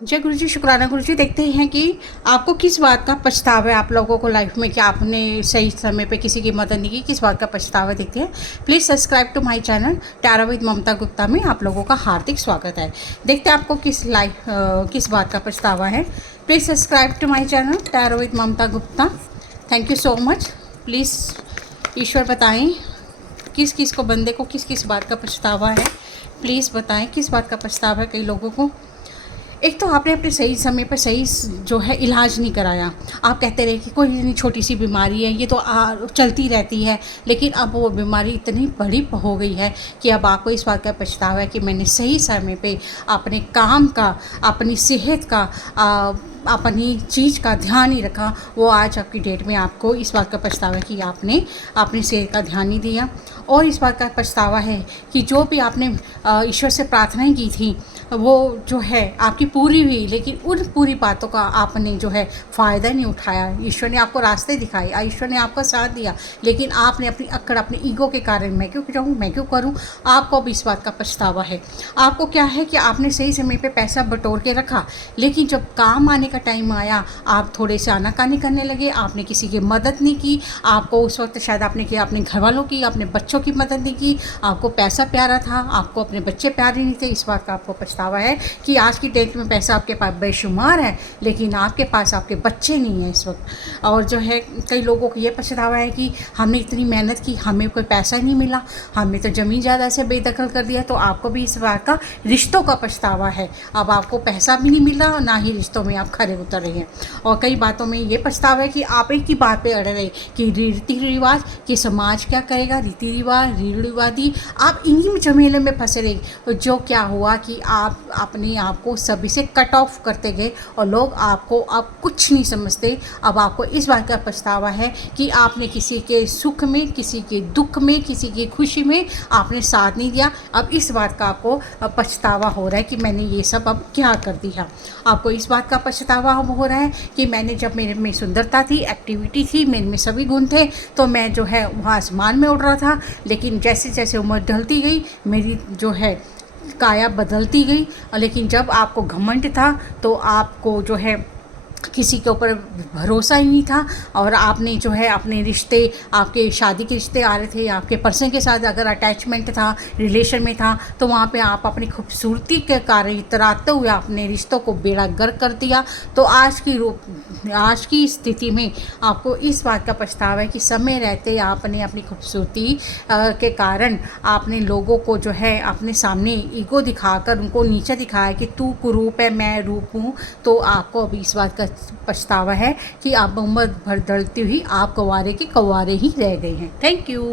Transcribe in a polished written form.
जय गुरु जी, शुक्राना गुरु जी। देखते हैं कि आपको किस बात का पछतावा है आप लोगों को लाइफ में कि आपने सही समय पे किसी की मदद नहीं की। किस बात का पछतावा देखते हैं। Please subscribe to my channel tarot with Mamta Gupta में आप लोगों का हार्दिक स्वागत है। देखते हैं आपको किस बात का पछतावा है। Please subscribe to my channel tarot with Mamta Gupta. Thank you so much. Please ईश्वर बताएँ किस किस को, बंदे को किस किस बात का पछतावा है। प्लीज़ बताएं किस बात का पछतावा है। कई लोगों को, एक तो आपने अपने सही समय पर सही जो है इलाज नहीं कराया। आप कहते रहे कि कोई नहीं, छोटी सी बीमारी है, ये तो चलती रहती है। लेकिन अब वो बीमारी इतनी बड़ी हो गई है कि अब आपको इस बात का पछतावा है कि मैंने सही समय पे अपने काम का, अपनी सेहत का, अपनी चीज़ का ध्यान नहीं रखा। वो आज आपकी डेट में आपको इस बात का पछतावा है कि आपने अपनी सेहत का ध्यान नहीं दिया। और इस बात का पछतावा है कि जो भी आपने ईश्वर से प्रार्थनाएं की थी वो जो है आपकी पूरी हुई, लेकिन उन पूरी बातों का आपने जो है फ़ायदा नहीं उठाया। ईश्वर ने आपको रास्ते दिखाए, ईश्वर ने आपका साथ दिया, लेकिन आपने अपनी अक्कड़, अपने ईगो के कारण मैं क्यों रहूँ, मैं क्यों करूँ, आपको अब इस बात का पछतावा है। आपको क्या है कि आपने सही समय पे पैसा बटोर के रखा, लेकिन जब काम आने का टाइम आया आप थोड़े से आनाकानी करने लगे। आपने किसी की मदद नहीं की। आपको उस वक्त शायद आपने किया अपने घर वालों की, अपने बच्चों की मदद नहीं की। आपको पैसा प्यारा था, आपको अपने बच्चे प्यारे नहीं थे। इस बात का आपको पछतावा है कि आज की डेट में पैसा आपके पास बेशुमार है, लेकिन आपके पास आपके बच्चे नहीं हैं इस वक्त। और जो है कई लोगों को ये पछतावा है कि हमने इतनी मेहनत की, हमें कोई पैसा ही नहीं मिला, हमने तो ज़मीन ज़्यादा से बेदखल कर दिया। तो आपको भी इस बात का, रिश्तों का पछतावा है। अब आपको पैसा भी नहीं मिला और ना ही रिश्तों में आप खरे उतर रहे हैं। और कई बातों में ये पछतावा है कि आप एक ही बात पे अड़े रहे कि रीति रिवाज, कि समाज क्या करेगा, रीति रिवाज, रीढ़ रिवादी, आप इन्हीं झमेले में फंसे रहे। तो जो क्या हुआ कि आप अपने आप को सभी से कट ऑफ करते गए और लोग आपको अब कुछ नहीं समझते। अब आपको इस बात का पछतावा है कि आपने किसी के सुख में, किसी के दुख में, किसी की खुशी में आपने साथ नहीं दिया। अब इस बात का आपको पछतावा हो रहा है कि मैंने ये सब अब क्या कर दिया। आपको इस बात का पछतावा हो रहा है कि मैंने, जब मेरे में सुंदरता थी, एक्टिविटी थी, मेरे में सभी गुण थे, तो मैं जो है वहाँ आसमान में उड़ रहा था। लेकिन जैसे जैसे उम्र ढलती गई मेरी जो है काया बदलती गई। लेकिन जब आपको घमंड था तो आपको जो है किसी के ऊपर भरोसा ही नहीं था। और आपने जो है अपने रिश्ते, आपके शादी के रिश्ते आ रहे थे, आपके पर्सन के साथ अगर अटैचमेंट था, रिलेशन में था, तो वहाँ पे आप अपनी खूबसूरती के कारण इतराते हुए अपने रिश्तों को बेड़ा गर्क कर दिया। तो आज की स्थिति में आपको इस बात का पछतावा है कि समय रहते आपने अपनी खूबसूरती के कारण आपने लोगों को जो है अपने सामने ईगो दिखाकर उनको नीचे दिखाया कि तू कुरूप है, मैं रूप हूँ। तो आपको अभी इस बात का पछतावा है कि आप उम्र भर ढलती हुई आप कवारे के कवारे ही रह गए हैं। Thank you.